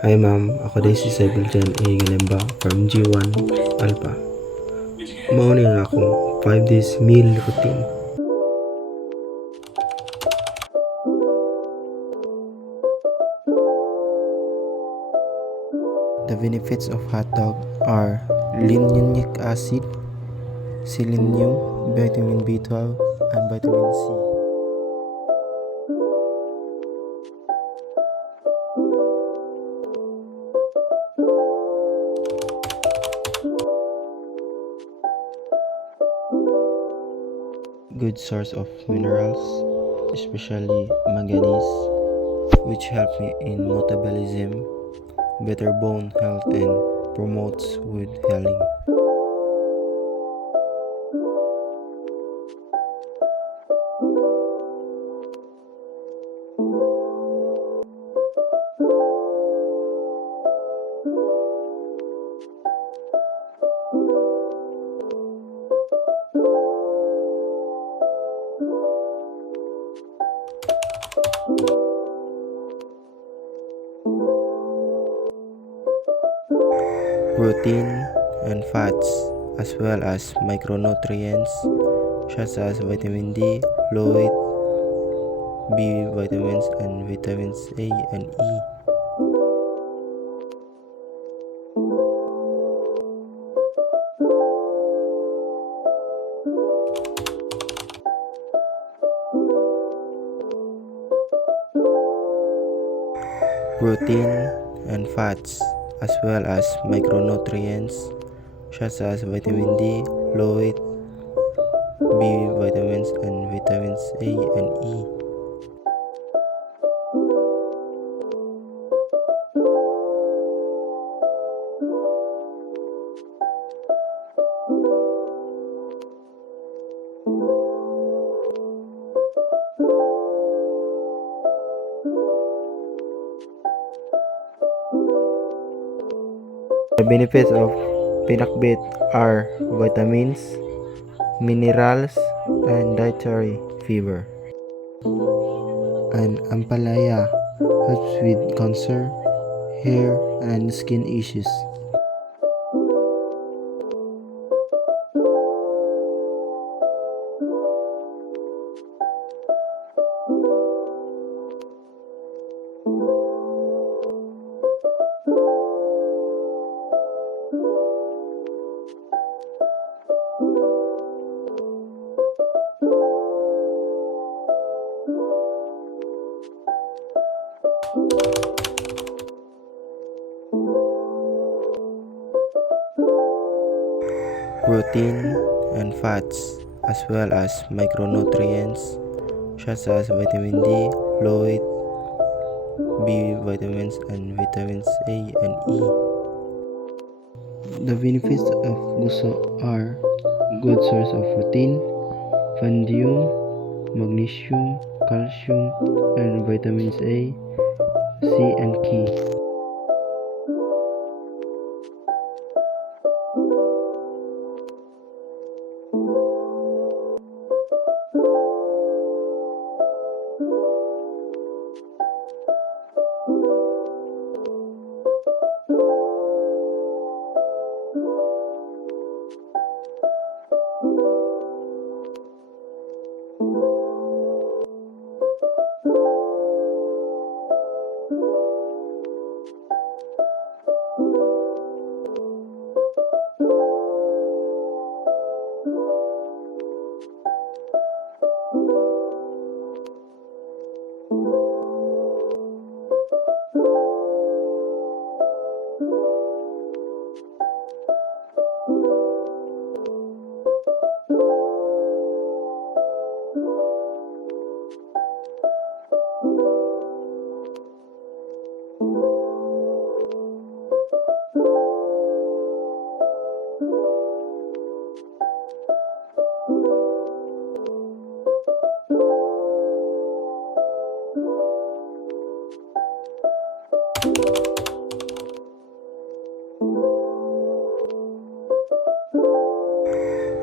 Hi ma'am, ako din si Cybel dyan, Galemba from G1 Alpha. Mauna nga akong 5 days meal routine. The benefits of hot dog are linoleic acid, selenium, vitamin B12, and vitamin C. Good source of minerals, especially manganese, which help me in metabolism, better bone health, and promotes wound healing. Protein and fats, as well as micronutrients such as vitamin D, folate, B vitamins, and vitamins A and E. Protein and fats, as well as micronutrients such as vitamin D, folate, B vitamins, and vitamins A and E. The benefits of pinakbet are vitamins, minerals, and dietary fiber. And ampalaya helps with cancer, hair, and skin issues. Protein and fats, as well as micronutrients such as vitamin D, folate, B vitamins, and vitamins A and E. The benefits of gusto are good source of protein, vanadium, magnesium, calcium, and vitamins A, C, and K.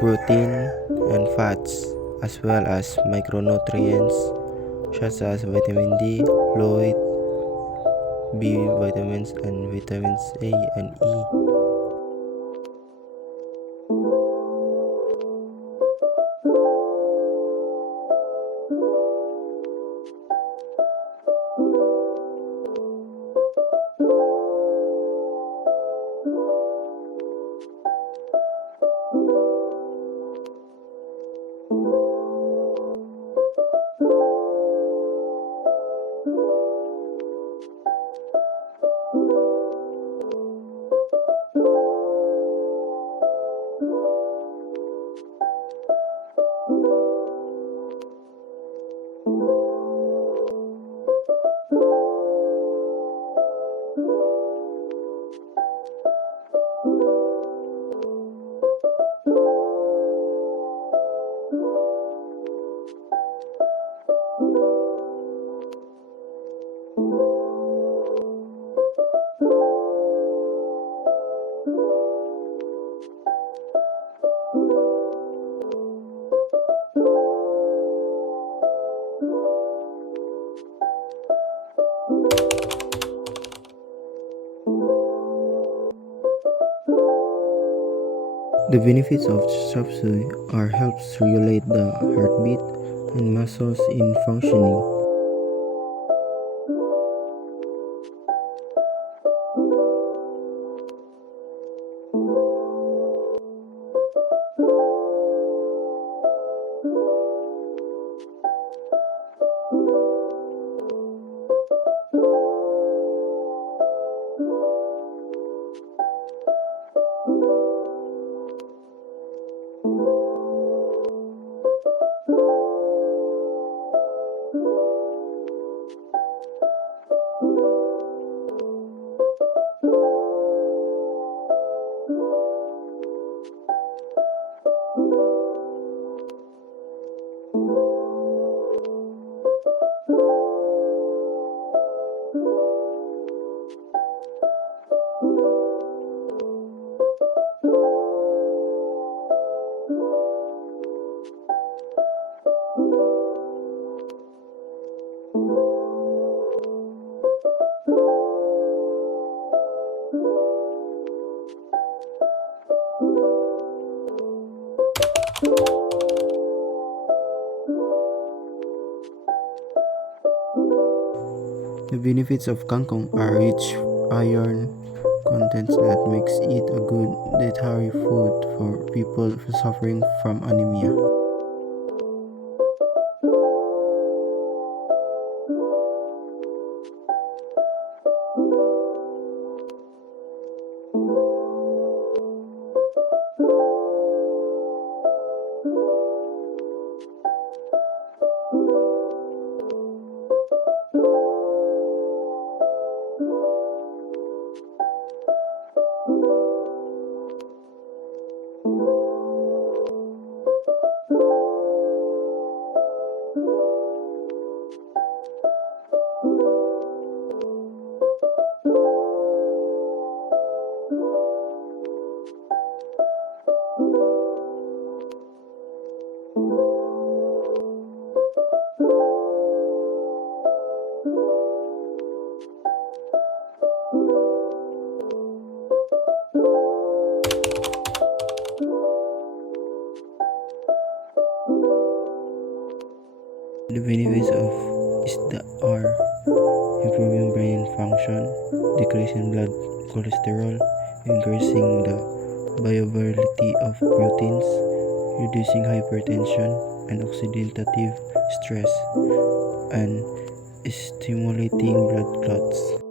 Protein and fats, as well as micronutrients such as vitamin D, folate, B vitamins, and vitamins A and E. The benefits of chop suey are helps regulate the heartbeat and muscles in functioning. The benefits of kangkong are rich iron contents that makes it a good dietary food for people suffering from anemia. The benefits of is the are improving brain function, decreasing blood cholesterol, increasing the bioavailability of proteins, reducing hypertension and oxidative stress, and stimulating blood clots.